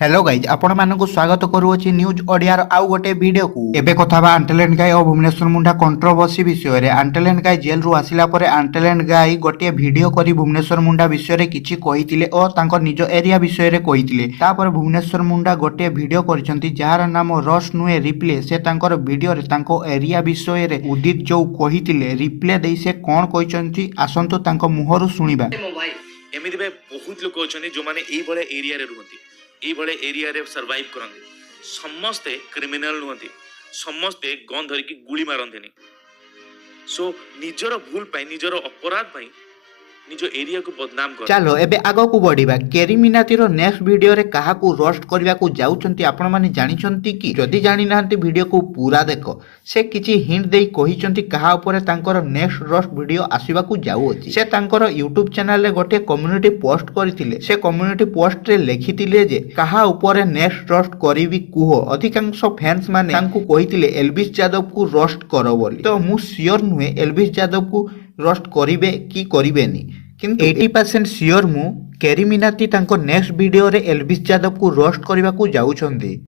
Hello guys आपण मानक स्वागत करुच्ची न्यूज ओडियार आउ गोटे वीडियो को एबे कथा बा आंटेलेंट गाय और भुवनेश्वर मुंडा कंट्रोवर्सी विषय रे आंटेलेंट गाय जेल रु आसिला परे आंटेलेंट गाय गोटे वीडियो करी भुवनेश्वर मुंडा विषय रे किछि कहितिले और तांको निज एरिया विषय रे कहितिले तापर भुवनेश्वर मुंडा गोटे वीडियो करछंती जार नाम रस नुए रिप्ले से तांकर वीडियो रे तांको एरिया विषय रे उदित जो कहितिले रिप्ले देई से कोन कहिसंती आसंतो तांको मुहरु सुनिबा मो भाई एमिति बे बहुत लोक अछनी जो माने एई बळे एरिया रे रुहंती एई बळे एरिया रे सर्वाइव करंती समस्ते क्रिमिनल नुहंती समस्ते गन धरि की गुली मारंतीनी सो निजर भूल पाई निजर अपराध पाई निज एरिया को बदनाम कर चलो एबे आगो को बढ़िबा केरी मिनाती रो नेक्स्ट वीडियो रे कहा को रोस्ट करबा को जाउचंती आपण माने जानिचंती कि जदी जानि नांती वीडियो को पूरा देखो से किछि हिंट देई कहिचंती कहा ऊपर तांकर नेक्स्ट रोस्ट वीडियो आसीबा को जाउ अछि से तांकर YouTube चैनल रे गोटे कम्युनिटी पोस्ट करथिले से कम्युनिटी पोस्ट रे लिखिथिले जे कहा ऊपर नेक्स्ट रोस्ट करिवि कुहो अधिकांश फैंस माने तांको कहिथिले एल्विस यादव को रोस्ट करो बोली तो मु श्योर नुहे एल्विस यादव को रोस्ट करिवे की करिवेनी किंतु 80% श्योर मु केरी मिनाती तांको नेक्स्ट वीडियो रे एल्विस यादव को रोस्ट करबा को जाउछंती।